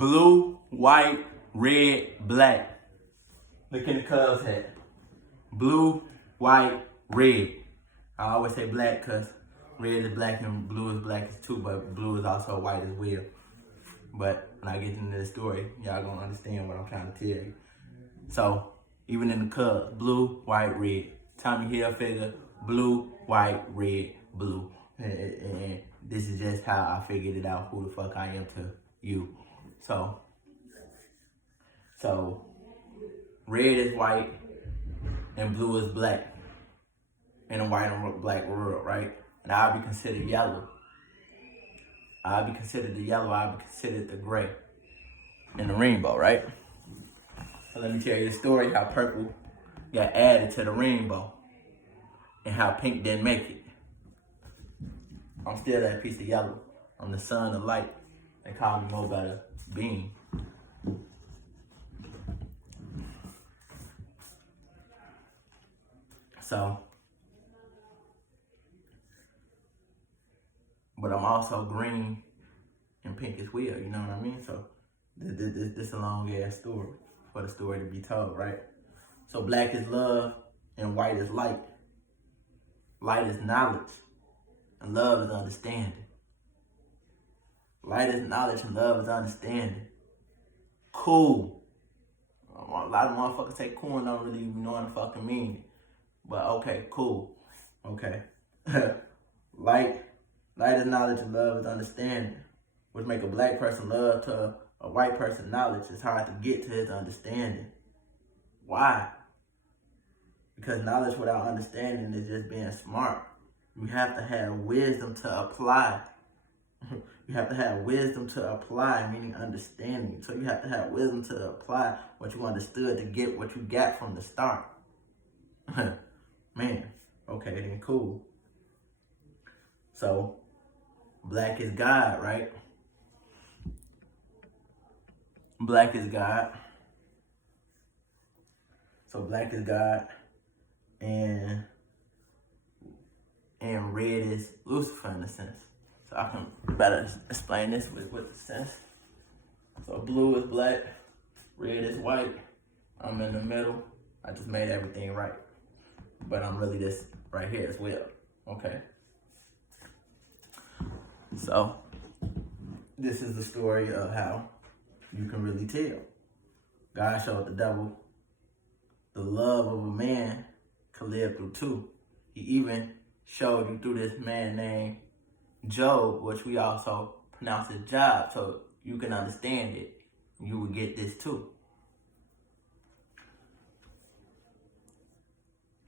Blue, white, red, black. Look in the Cubs hat. Blue, white, red. I always say black because red is black and blue is black too, but blue is also white as well. But when I get into the story, y'all gonna understand what I'm trying to tell you. So, even in the Cubs, blue, white, red. Tommy Hilfiger, blue, white, red, blue. And this is just how I figured it out, who the fuck I am to you. So red is white and blue is black in a white and black world, right? And I'll be considered yellow. I'll be considered the yellow, I'll be considered the gray in the rainbow, right? So let me tell you the story how purple got added to the rainbow and how pink didn't make it. I'm still that piece of yellow. I'm the sun, the light. They call me Mo Better Bean. So, but I'm also green and pink as well, you know what I mean? So, this is a long ass story for the story to be told, right? So, black is love and white is light. Light is knowledge and love is understanding. Light is knowledge and love is understanding. Cool. A lot of motherfuckers say cool and don't really even know what the fucking mean. But okay, cool. Okay. Light is knowledge and love is understanding. Which make a black person love to a white person knowledge. It's hard to get to his understanding. Why? Because knowledge without understanding is just being smart. You have to have wisdom to apply. You have to have wisdom to apply, meaning understanding. So you have to have wisdom to apply what you understood to get what you got from the start. Man, okay, then cool. So, black is God, right? Black is God. So black is God, and red is Lucifer in a sense. So I can better explain this with the sense. So blue is black, red is white. I'm in the middle. I just made everything right. But I'm really this right here as well. Okay. So this is the story of how you can really tell. God showed the devil the love of a man could live through two. He even showed you through this man named Job, which we also pronounce as Job, so you can understand it. You will get this too.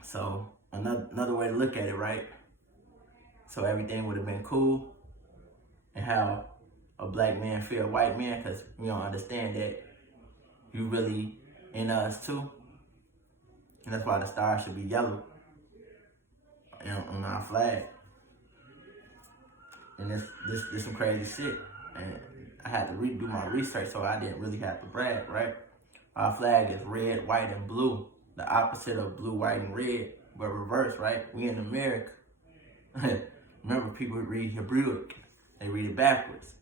So another way to look at it, right? So everything would have been cool, and how a black man feel a white man, because we don't understand that you really in us too. And that's why the stars should be yellow on our flag. And this some crazy shit. And I had to redo my research, so I didn't really have to brag, right? Our flag is red, white, and blue. The opposite of blue, white, and red, but reverse, right? We in America. Remember, people read Hebrewic. They read it backwards.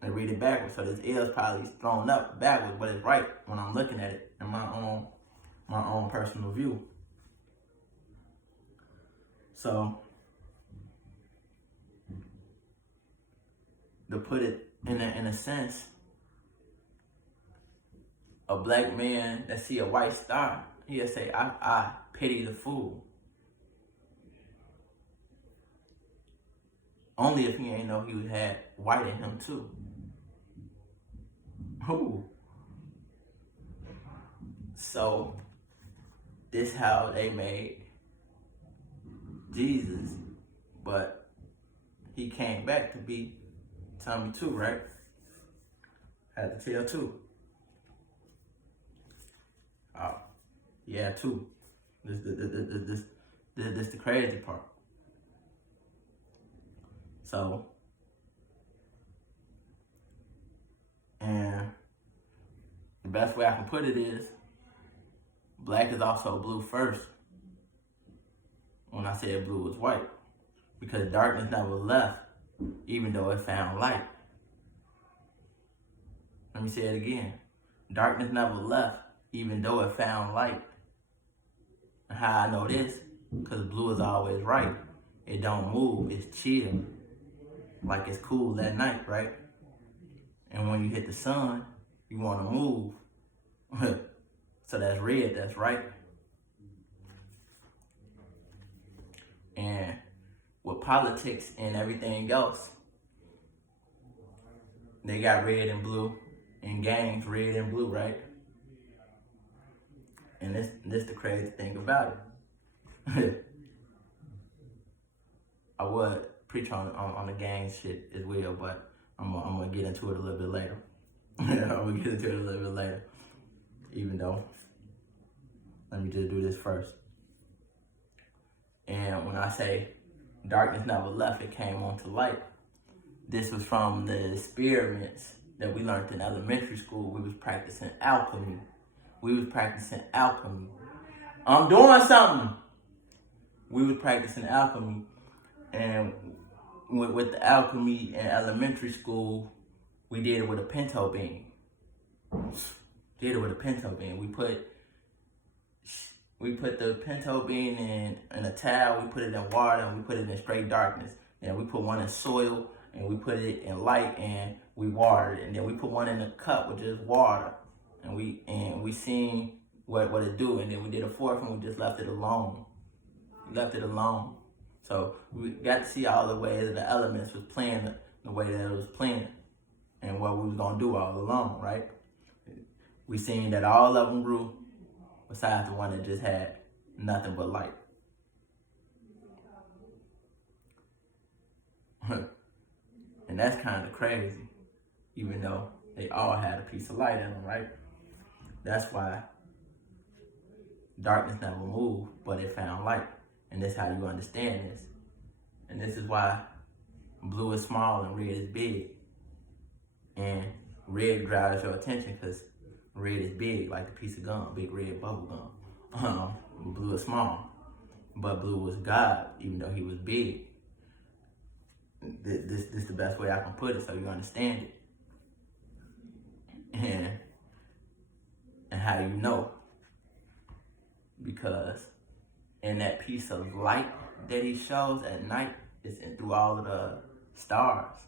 So this L is probably thrown up backwards, but it's right when I'm looking at it in my own personal view. So, to put it in a sense, a black man that see a white star, he'll say, I pity the fool. Only if he ain't know he had white in him too. Who? So, this how they made Jesus, but he came back to be Tommy too, right? Had to tell too. Oh, yeah, too. This the crazy part. So, and the best way I can put it is, black is also blue first. When I said blue was white, because darkness never left, even though it found light. Let me say it again. Darkness never left, even though it found light. And how I know this? Because blue is always right. It don't move, it's chill. Like it's cool at night, right? And when you hit the sun, you want to move. So that's red, that's right. And with politics and everything else, they got red and blue, and gangs red and blue, right? And this the crazy thing about it. I would preach on the gang shit as well, but I'm gonna get into it a little bit later. I'm gonna get into it a little bit later. Even though, let me just do this first. And when I say darkness never left, it came on to light. This was from the experiments that we learned in elementary school. We was practicing alchemy. I'm doing something. We was practicing alchemy. And with the alchemy in elementary school, we did it with a pinto bean. We put the pinto bean in a towel, we put it in water, and we put it in straight darkness. And we put one in soil, and we put it in light, and we watered it. And then we put one in a cup with just water. And we seen what it do. And then we did a fourth one, we just left it alone. So we got to see all the ways the elements was playing the way that it was playing and what we was gonna do all along, right? We seen that all of them grew besides the one that just had nothing but light. And that's kind of crazy, even though they all had a piece of light in them, right? That's why darkness never moved, but it found light. And that's how you understand this. And this is why blue is small and red is big. And red drives your attention because red is big, like a piece of gum, big red bubble gum. Blue is small. But blue was God, even though he was big. This is the best way I can put it so you understand it. And how you know? Because in that piece of light that he shows at night, it's through all of the stars.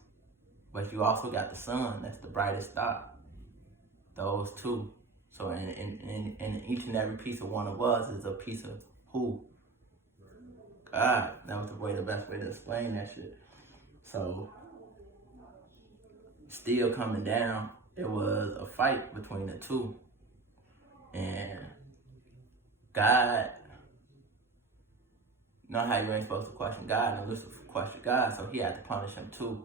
But you also got the sun, that's the brightest star. Those two. So in each and every piece of one of us is a piece of who? God. That was the best way to explain that shit. So, still coming down, it was a fight between the two. And God, you know how you ain't supposed to question God, and Lucifer questioned God, so he had to punish him too.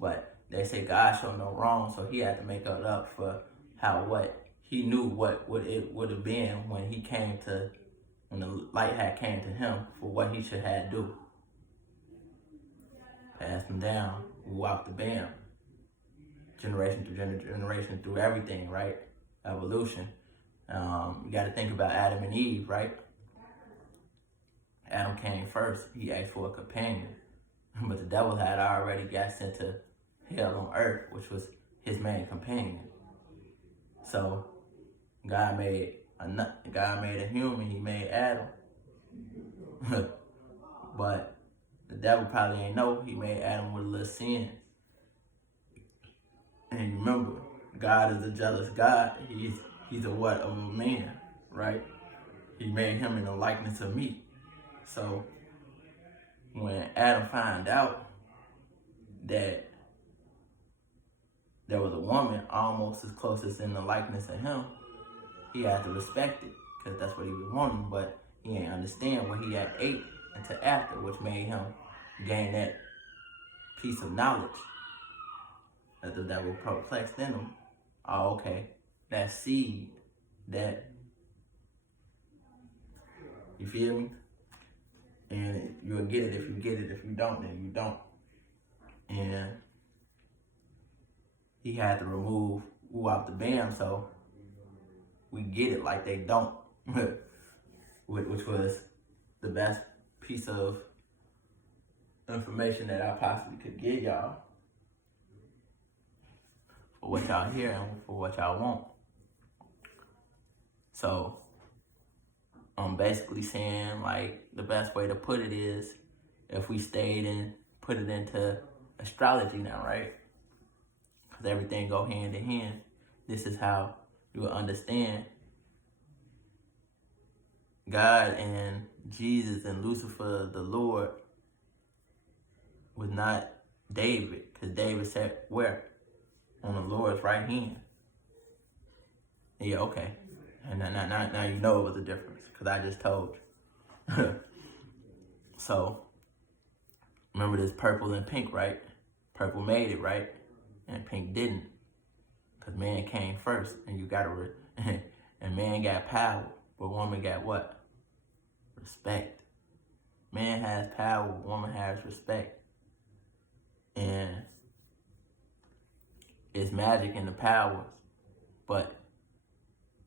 But they say God showed no wrong, so he had to make it up for he knew what it would have been when the light had came to him for what he should have do. Passed him down, walked the bam. Generation through generation through everything, right? Evolution. You got to think about Adam and Eve, right? Adam came first. He asked for a companion. But the devil had already got sent to hell on earth, which was his main companion. So God made a human. He made Adam. But the devil probably ain't know he made Adam with a little sin. And remember, God is a jealous God. He's a what of a man, right? He made him in the likeness of me. So when Adam found out that there was a woman almost as close as in the likeness of him, he had to respect it because that's what he was wanting, but he ain't understand what he had ate until after, which made him gain that piece of knowledge that the devil perplexed in him. Oh, okay, that seed, that, you feel me? And you'll get it if you get it. If you don't, then you don't. And he had to remove out the bam, so we get it like they don't, which was the best piece of information that I possibly could give y'all. for what y'all hear and for what y'all want. So I'm basically saying, like, the best way to put it is, if we stayed and put it into astrology now, right? Because everything go hand in hand. This is how you will understand God and Jesus and Lucifer, the Lord, was not David, because David sat where? On the Lord's right hand. Yeah, okay. And now you know it was a difference, because I just told you. So, remember this purple and pink, right? Purple made it, right? And pink didn't. Because man came first, and you got to, and man got power, but woman got what? Respect. Man has power, woman has respect. And it's magic in the powers, but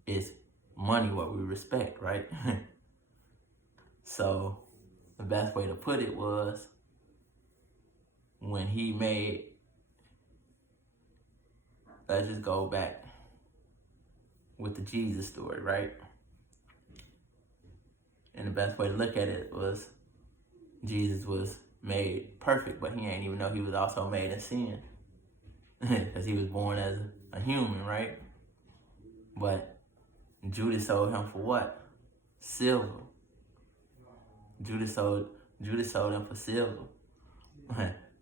it's money what we respect, right? So the best way to put it was, when he made, let's just go back with the Jesus story, right? And the best way to look at it was, Jesus was made perfect, but he ain't even know he was also made in sin. Because he was born as a human, right? But Judas sold him for what? Silver. Judas sold him for silver.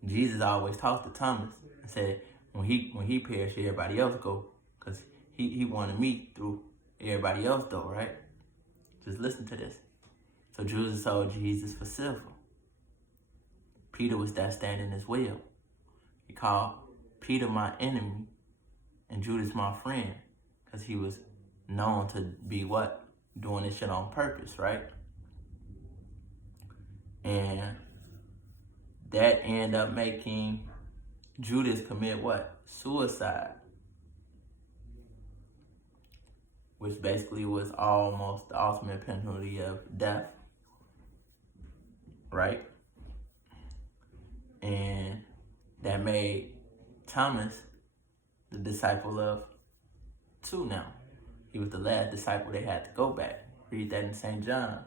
Jesus always talked to Thomas and said, when he perished, everybody else go. Because he wanted me through everybody else though, right? Just listen to this. So Judas sold Jesus for silver. Peter was that standing as well. He called Peter my enemy and Judas my friend, because he was known to be what? Doing this shit on purpose, right? And that ended up making Judas commit what? Suicide. Which basically was almost the ultimate penalty of death, right? And that made Thomas the disciple of two now. He was the last disciple they had to go back. Read that in St. John.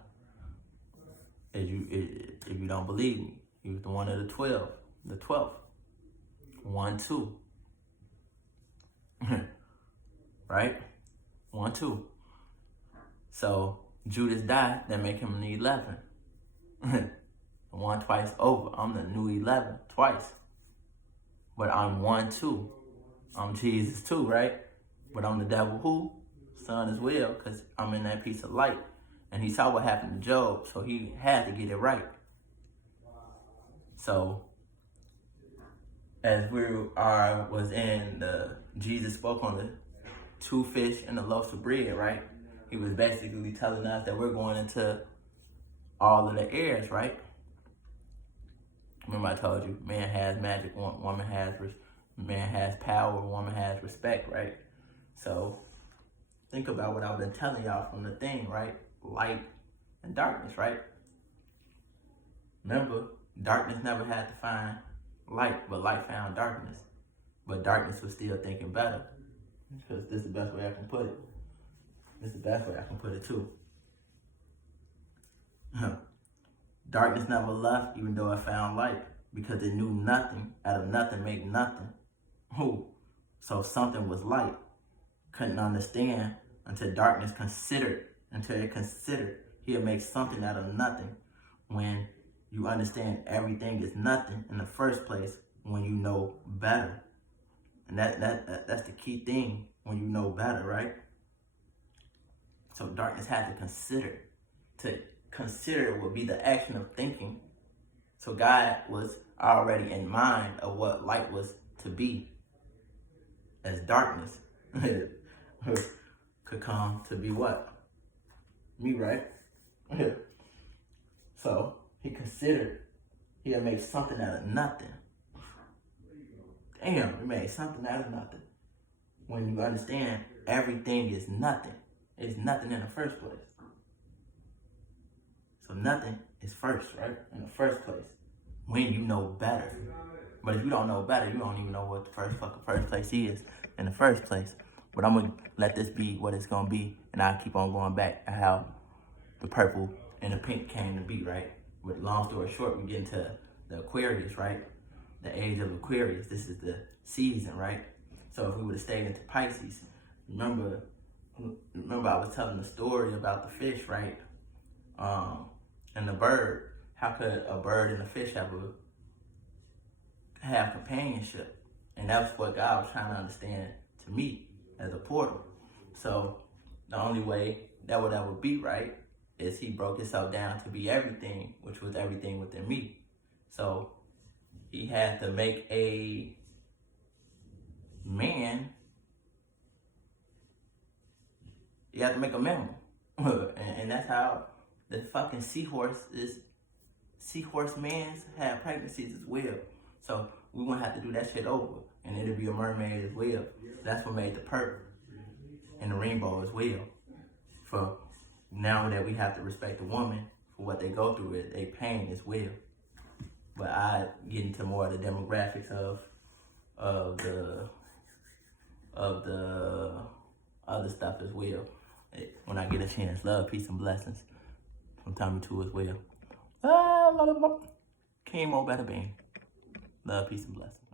If you don't believe me, he was the one of the 12, the 12th. 1, 2. Right? 1, 2. So Judas died, that make him the 11. 1 twice over. I'm the new 11 twice. But I'm 1, 2. I'm Jesus too, right? But I'm the devil who? Son as well, because I'm in that piece of light. And he saw what happened to Job, so he had to get it right. So, as was in Jesus spoke on the 2 fish and the loaves of bread, right? He was basically telling us that we're going into all of the airs, right? Remember I told you, man has magic, woman has power, woman has respect, right? So, think about what I've been telling y'all from the thing, right? Light and darkness, right? Remember, darkness never had to find light, but light found darkness. But darkness was still thinking better. Because this is the best way I can put it. This is the best way I can put it too. Darkness never left, even though it found light, because it knew nothing. Out of nothing make nothing. So something was light. Couldn't understand until darkness considered. Until it considered. He'll make something out of nothing. When you understand everything is nothing in the first place, when you know better. And that's the key thing, when you know better, right? So darkness had to consider. To consider would be the action of thinking. So God was already in mind of what light was to be. As darkness could come to be what? Me, right? So he considered he'll make something out of nothing. Damn, he made something out of nothing. When you understand everything is nothing. It's nothing in the first place. So nothing is first, right? In the first place. When you know better. But if you don't know better, you don't even know what the first place is in the first place. But I'm gonna let this be what it's gonna be, and I'll keep on going back at how the purple and the pink came to be, right? But long story short, we get into the Aquarius, right? The age of Aquarius. This is the season, right? So if we would have stayed into Pisces, remember I was telling the story about the fish, right? And the bird. How could a bird and a fish have companionship? And that's what God was trying to understand to me as a portal. So the only way that would ever be, right, is he broke himself down to be everything, which was everything within me. So he had to make a man. You have to make a mammal. and that's how the fucking seahorse mans have pregnancies as well. So we gonna have to do that shit over. And it'll be a mermaid as well. That's what made the purple and the rainbow as well. For now that we have to respect the woman for what they go through, they pain as well. But I get into more of the demographics of the other stuff as well. When I get a chance. Love, peace, and blessings from Tommy too as well. Chemo better bang. Love, peace, and blessings.